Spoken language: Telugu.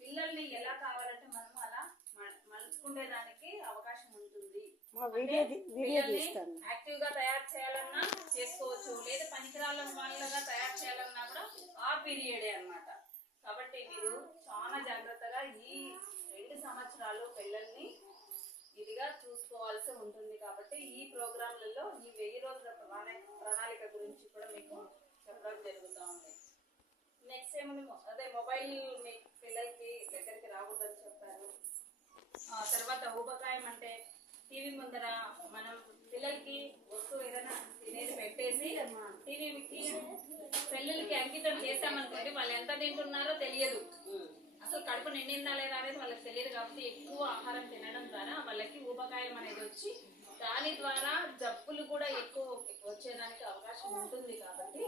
పిల్లల్ని ఎలా కావాలంటే మనం అలా మలుచుకునేదానికి అవకాశం ఉంటుంది. యాక్టివ్గా తయారు చేయాలన్నా చేసుకోవచ్చు. లేదా పనికిరాల వాళ్ళగా తయారు చేయాలన్నా కూడా ఆ పీరియడే అన్నమాట. కాబట్టి మీరు చాలా జాగ్రత్తగా ఈ రెండు సంవత్సరాలు పిల్లల్ని ఇదిగా చూసుకోవాల్సి ఉంటుంది కాబట్టి ఈ ప్రోగ్రాంలలో మీ పిల్లలకి దగ్గరికి రాకూడదని చెప్పారు. ఆ తర్వాత ఊబకాయం అంటే టీవీ ముందర మనం పిల్లలకి వస్తువు ఏదైనా తినేది పెట్టేసి టీవీకి పిల్లలకి అంకితం చేశామనుకోండి వాళ్ళు ఎంత తింటున్నారో తెలియదు. అసలు కడుపు నిండిందా లేదా అనేది వాళ్ళకి తెలియదు కాబట్టి ఎక్కువ ఆహారం తినడం ద్వారా వాళ్ళకి ఊబకాయం అనేది వచ్చి దాని ద్వారా జబ్బులు కూడా ఎక్కువ వచ్చేదానికి అవకాశం ఉంటుంది కాబట్టి